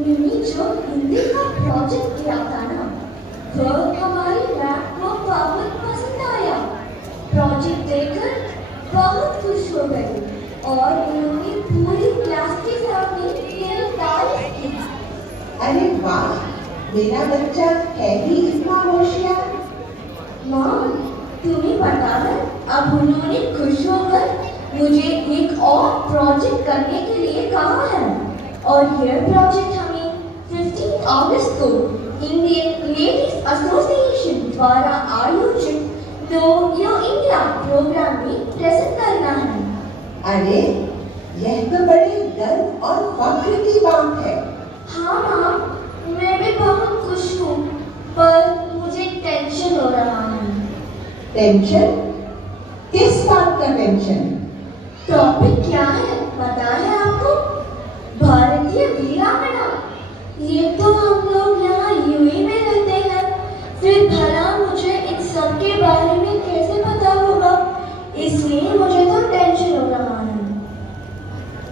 मैंने जो हिंदी का प्रोजेक्ट किया था ना, वह हमारी मैम को बहुत पसंद आया। प्रोजेक्ट देखकर बहुत खुश हो गई और उन्होंने पूरी क्लास के सामने मेरी तारीफ की। अरे वाह, मेरा बच्चा है ही इतना होशियार। माँ, तुम्हें पता है, अब उन्होंने खुश होकर मुझे एक और प्रोजेक्ट करने के लिए कहा है और यह प्रोजेक्ट हमें 15 अगस्त को इंडियन लेडीज एसोसिएशन द्वारा आयोजित नो यो इंडिया प्रोग्राम में प्रेजेंट करना है। अरे, यह तो बड़े गर्व और फख्र की बात है। हाँ माँ, मैं भी बहुत खुश हूँ, पर मुझे टेंशन हो रहा है। टेंशन? किस बात का टेंशन? टॉपिक क्या है पता है आपको? भारतीय वीरांगना। ये तो हम लोग यहाँ यूएई में रहते हैं, फिर भला मुझे इन सब के बारे में कैसे पता होगा? इसलिए मुझे तो टेंशन हो रहा है।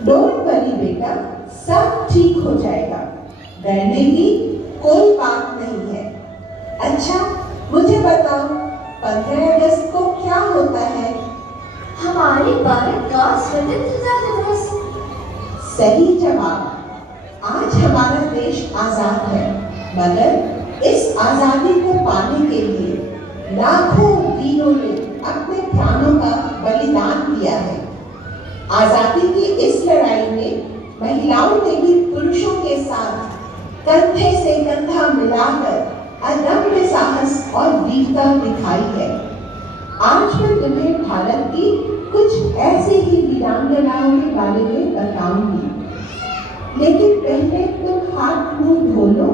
डोंट वरी बेटा, सब ठीक हो जाएगा। डरने की कोई बात नहीं है। अच्छा, मुझे बताओ, 15 अगस्त को क्या होता है? हमारे भारत का स्वतंत्रता दिवस। सही जवाब। आज हमारा देश आजाद है, मगर इस आजादी को पाने के लिए लाखों वीरों ने अपने प्राणों का बलिदान दिया है। आजादी की इस लड़ाई में महिलाओं ने भी पुरुषों के साथ कंधे से कंधा मिलाकर अदम्य साहस और वीरता दिखाई है। आज मैं तुम्हें भारत की कुछ ऐसे ही वीरांगनाओं के बारे में बताऊंगी, लेकिन पहले तुम हाथ मुंह धो लो।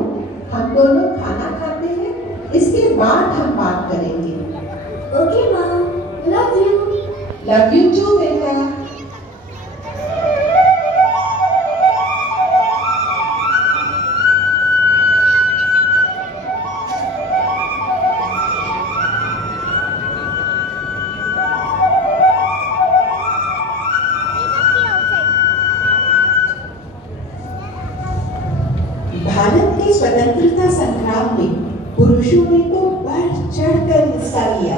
हम दोनों खाना खाते हैं, इसके बाद हम बात करेंगे। ओके माँ, love you. Love you too बेटा। भारत के स्वतंत्रता संग्राम में पुरुषों ने तो बढ़ चढ़कर हिस्सा लिया।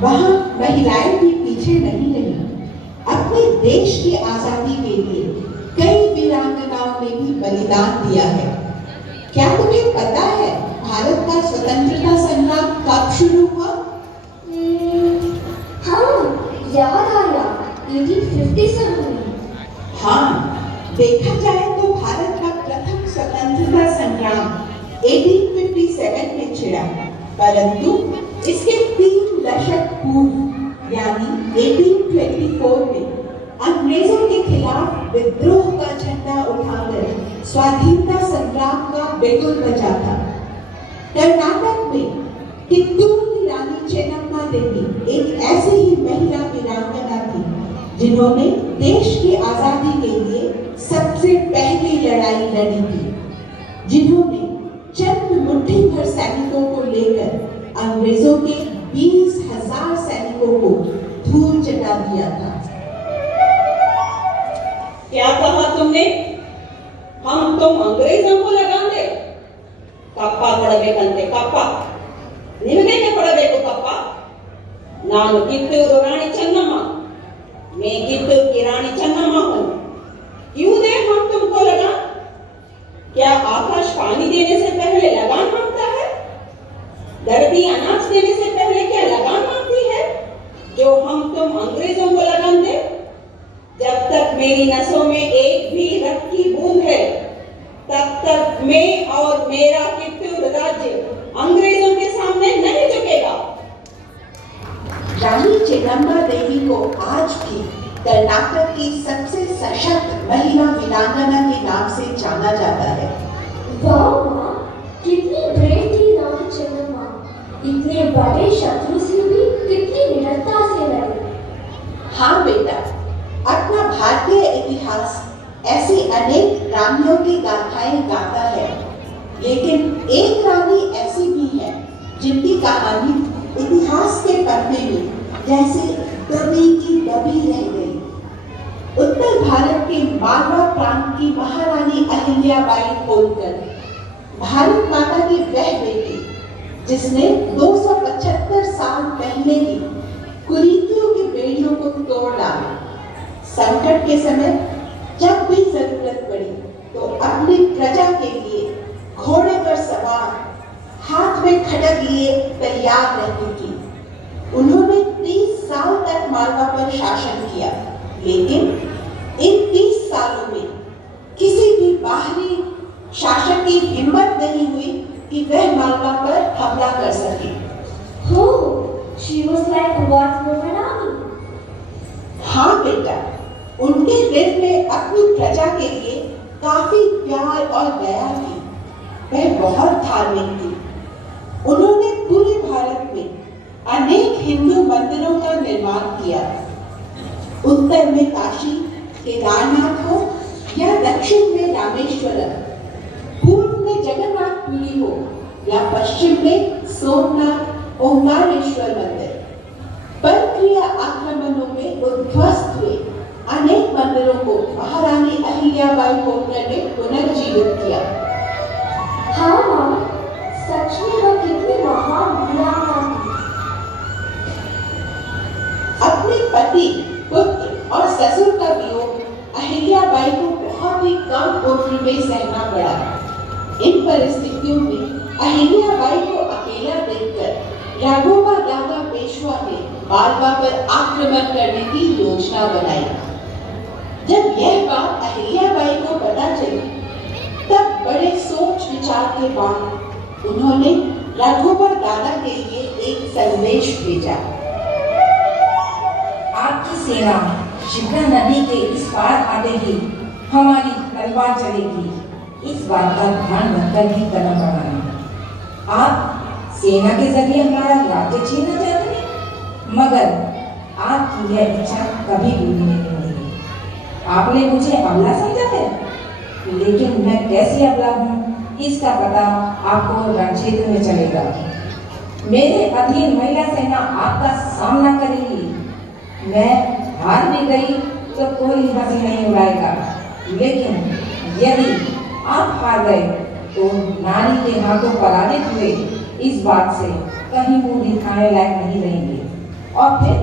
वहां महिलाएं भी पीछे नहीं रही। अपने देश की आजादी के लिए कई वीरांगनाओं ने भी बलिदान दिया है। क्या तुम्हें पता है भारत का स्वतंत्रता संग्राम कब शुरू हुआ? हाँ, याद आया, 1857 में। हाँ, देखा जाए तो भारत का प्रथम स्वतंत्रता संग्राम 1857 में छिड़ा, परंतु इसके 3 दशक पूर्व यानी 1824 में अंग्रेजों के खिलाफ विद्रोह का झंडा उठाकर स्वाधीनता संग्राम का बिगुल बजा था। कर्नाटक में कित्तूर की रानी चेन्नम्मा देवी एक ऐसी ही महिला वीरांगना थी जिन्होंने देश की आजादी के लिए सबसे पहली लड़ाई लड़ी थी, जिन्होंने चंद मुट्ठी भर सैनिकों को लेकर अंग्रेजों के 20,000 सैनिकों को धूल चटा दिया था। क्या कहा तुमने? हम तुम अंग्रेजों को लगाम दे? ಕಪ್ಪ ಕೊಡಬೇಕಂತೆ ಕಪ್ಪ ನಿಮಗೇಕೆ ಕೊಡಬೇಕು ಕಪ್ಪ? ನಾನು ಕಿತ್ತೂರು ರಾಣಿ ಚೆನ್ನಮ್ಮ, मैं कित्तूर की रानी चन्नम्मा हूँ। क्यों दे हम तुमको लगाम? क्या आकाश पानी देने से पहले लगाम मांगता है? धरती अनाज देने से पहले क्या लगाम मांगती है जो हम तुम अंग्रेजों को लगाम दे? जब तक मेरी नसों में एक भी रक्त की बूंद है, तब तक मैं और मेरा कित्तूर राज्य अंग्रेजों के सामने नहीं झुकेगा। रानी चेन्नम्मा देवी को आज भी कर्नाटक की सबसे सशक्त महिला वीरांगना के नाम से जाना जाता है। वाह माँ, कितनी ब्रेव थी रानी चेन्नम्मा। इतने बड़े शत्रु से भी कितनी निडरता से लड़ी। हाँ बेटा, अपना भारतीय इतिहास ऐसी अनेक रानियों की गाथाएं गाता है, लेकिन एक रानी ऐसी भी है जिनकी कहानी इतिहास के पन्ने में जैसे दबी की दबी रह गई। उत्तर भारत के मालवा प्रांत की महारानी अहिल्याबाई होलकर, भारत माता की वह बेटी जिसने 275 साल पहले ही कुरीतियों की बेड़ियों को तोड़ डाला। संकट के समय जब भी जरूरत पड़ी तो अपनी प्रजा के लिए घोड़े पर सवार, हाथ में खड्ग लिए तैयार रहती थी। उन्होंने 30 साल तक मालवा पर शासन किया, लेकिन इन 30 सालों में किसी भी बाहरी शासक की हिम्मत नहीं हुई कि वह मालवा पर हमला कर सके। Oh, she was like God's woman army. हाँ बेटा, उनके दिल में अपनी प्रजा के लिए काफी प्यार और दया थी। वह बहुत धार्मिक थी। उन्होंने पूरे भारत में अनेक हिंदू मंदिरों का निर्माण किया। उत्तर में काशी, केदारनाथ हो या दक्षिण में रामेश्वरम, पूर्व में जगन्नाथपुरी हो या पश्चिम में सोमनाथ ओंकारेश्वर मंदिर, परक्रिया आक्रमणों में उद्ध्वस्त हुए अनेक मंदिरों को महारानी अहिल्याबाई होलकर ने पुनर्जीवित किया। हाँ माँ, सच में वह कितनी महान वीरांगना थी। अपने पति, पुत्र और ससुर का वियोग अहिल्याबाई को बहुत ही कम उम्र में सहना पड़ा। इन परिस्थितियों में अहिल्याबाई को अकेला देखकर राघोबा दादा पेशवा ने मालवा पर आक्रमण करने की योजना बनाई। जब यह बात अहिल्याबाई को पता चली, तब बड़े सोच विचार के बाद उन्होंने राघोबा दादा के लिए एक संदेश भेजा। आपकी सेना शिप्रा नदी के इस पार आते ही हमारी तलवार चलेगी। इस बात का ध्यान रखकर ही कदम बढ़ाना। आप सेना के जरिए हमारा राज्य छीनना चाहते हैं, मगर आपकी यह इच्छा कभी पूरी नहीं होगी। आपने मुझे अबला समझा है, लेकिन मैं कैसी अबला हूँ इसका पता आपको रणक्षेत्र में चलेगा। मेरे अधीन महिला सेना आपका सामना करेगी। मैं हार भी गई तो कोई हंसी नहीं उड़ाएगा, लेकिन यदि आप हार गए तो नारी के हाथों पराजित हुए इस बात से कहीं मुंह दिखाने लायक नहीं रहेंगे। और फिर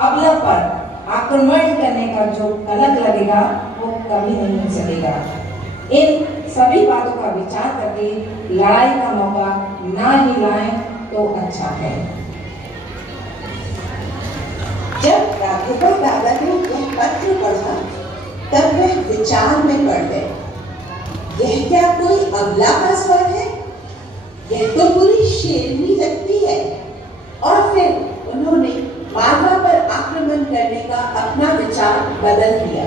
अबला पर आक्रमण करने का जो कलंक लगेगा वो कभी नहीं मिल सकेगा। इन सभी बातों का विचार करके लड़ाई का मौका ना ही लाएं तो अच्छा है। जब राघोबा दादा ने यह पत्र पढ़ा, तब वह विचार में पड़ गए। यह क्या कोई अबला का स्वर है? यह तो पूरी शेरनी लगती है। और फिर उन्होंने मालवा पर आक्रमण करने का अपना विचार बदल दिया।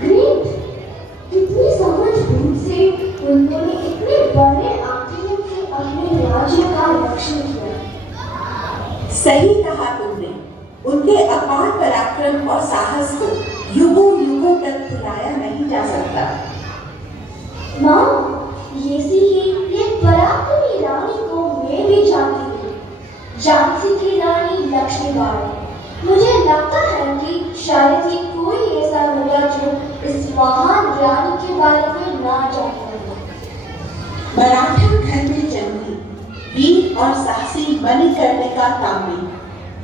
ग्रेट! कितनी समझबूझ से उन्होंने इतने बड़े आक्रमण से अपने राज्य का रक्षण किया। सही कहा तुमने। उनके अपार पराक्रम और साहस को युगों युगों तक भुलाया नहीं जा सकता। माँ, ये सी एक पराक्रमी रानी को मैं भी जानती हूँ, झांसी की रानी लक्ष्मीबाई। मुझे लगता है कि शायद ही कोई ऐसा होगा जो इस महान रानी के बारे में ना जानता हो। मराठा घर में जन्मी वीर और साहसी मणिकर्णिका तांबी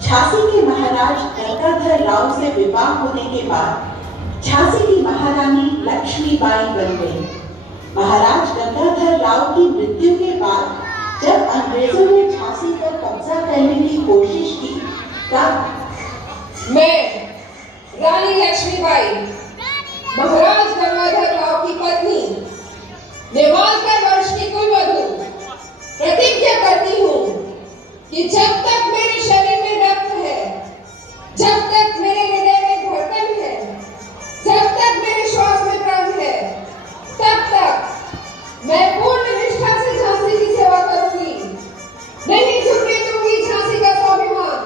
झांसी के महाराज गंगाधर राव से विवाह होने के बाद झांसी की महारानी लक्ष्मीबाई बन गई। महाराज गंगाधर राव की मृत्यु के बाद जब अंग्रेजों ने झांसी पर कब्जा करने की कोशिश की, तब मैं रानी लक्ष्मीबाई, महाराज गंगाधर राव की पत्नी, नेवालकर वंश की कुलवधू, प्रतिज्ञा करती हूँ कि जब तक मेरे शरीर में रक्त है, जब तक मेरे हृदय में धड़कन है, जब तक मेरे श्वास में प्राण है, तब तक मैं पूर्ण निष्ठा से झांसी की सेवा करूंगी। नहीं झुकने दूंगी झांसी का स्वाभिमान,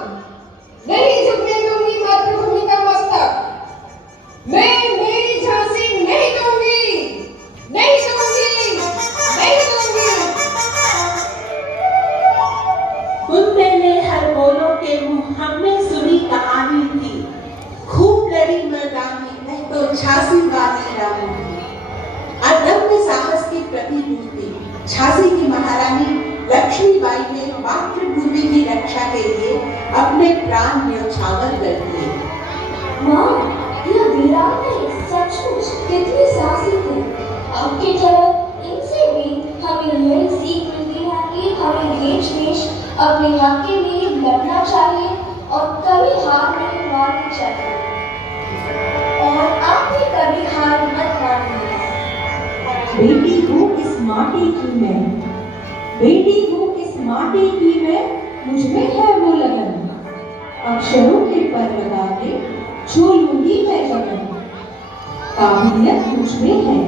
नहीं झुकने दूंगी मातृभूमि का मस्तक। मैं महिलाओं की अदम्य साहस की प्रतिमूर्ति झांसी की महारानी लक्ष्मीबाई ने मातृभूमि की रक्षा के लिए अपने प्राण न्यौछावर कर दिए। माँ, यह वीरांगनाएं सचमुच कितनी साहसी थी। आपकी तरह इनसे भी हमें यही सीख मिलती है कि हमें देश अपने हक के लिए लड़ना चाहिए और कभी हार नहीं माननी चाहिए। और आप भी कभी हार मत मानिए। बेटी हूँ इस माटी की मैं, बेटी हूँ इस माटी की मैं, मुझमें है वो लगन, अक्षरों के पर लगा के छू लूंगी मैं गगन। काबिलियत मुझमें है,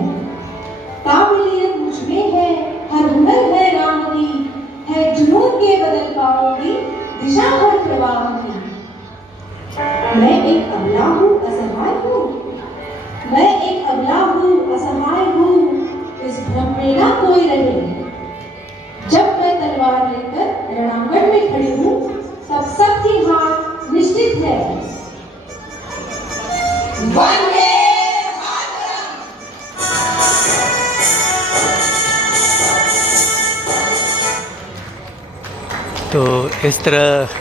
काबिलियत मुझमें है, हर हुनर है राम की, है जुनून के बदल पाऊंगी दिशा हर प्रवाह की। मैं एक अबला हूँ असहाय हूँ, मैं एक अबला हूँ असहाय हूँ, इस भ्रम में ना कोई रहे। जब मैं तलवार लेकर रणांगण में खड़ी हूँ तब सबकी हार निश्चित है। वंदे तो इस तरह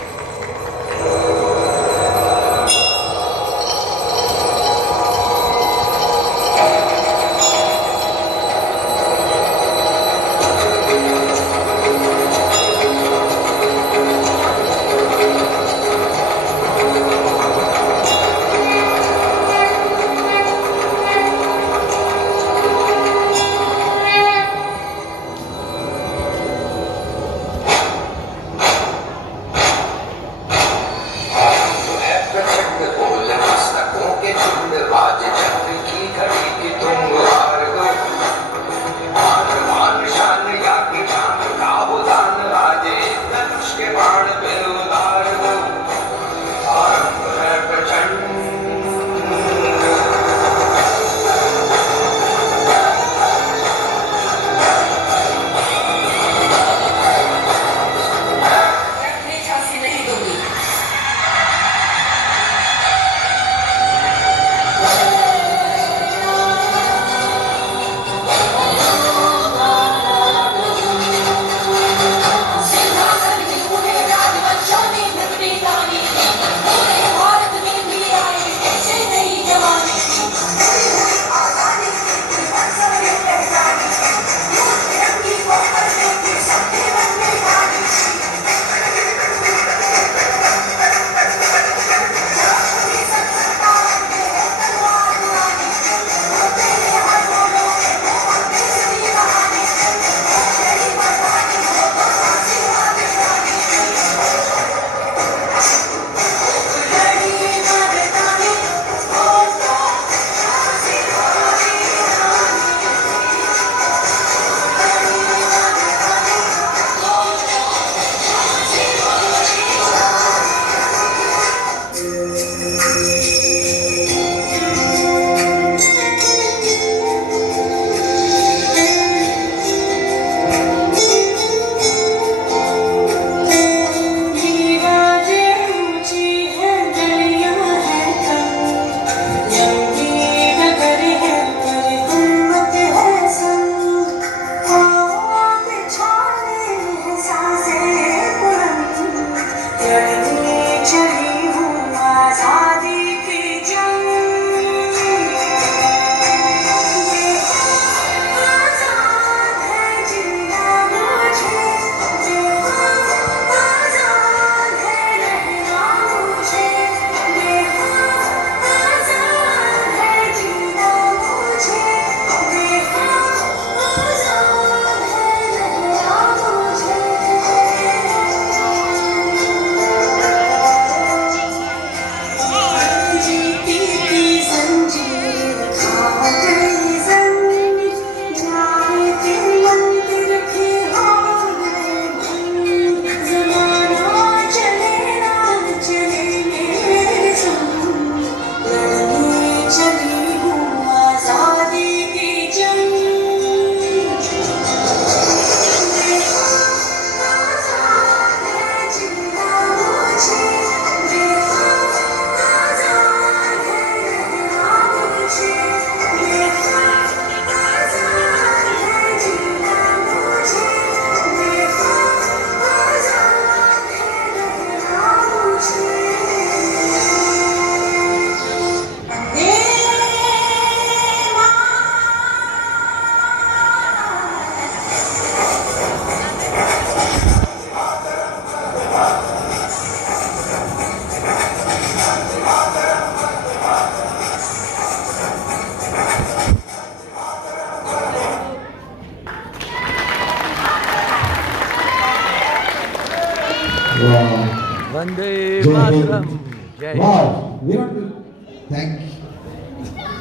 Wow. Vande Jai Mataram. Hind. Jai Wow. We don't. Thank you.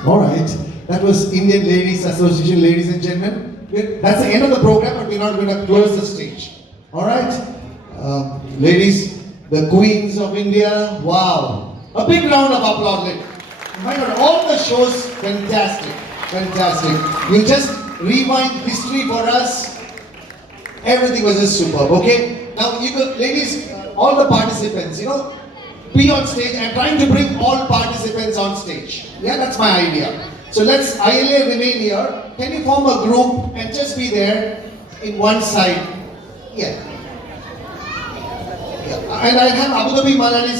All right. That was Indian Ladies Association, ladies and gentlemen. That's the end of the program, but we're not going to close the stage. All right. Ladies, the queens of India. Wow. A big round of applause. My God, all the shows, fantastic. Fantastic. You just rewind history for us. Everything was just superb, okay? Now, you go, ladies, all the participants, be on stage. I'm trying to bring all participants on stage. Yeah, that's my idea. So let's ILA remain here. Can you form a group and just be there in one side? Yeah. And I'll have Abu Dhabi Malayali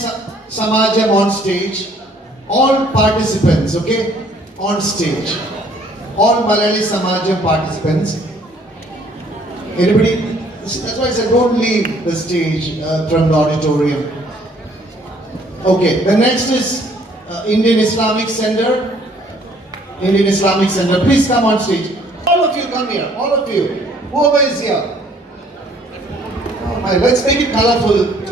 Samajam on stage. All participants, okay? On stage. All Malayali Samajam participants. Anybody? That's why I said don't leave the stage from the auditorium. Okay, the next is Indian Islamic Center. Indian Islamic Center. Please come on stage. All of you come here. All of you. Whoever is here. Let's make it colorful.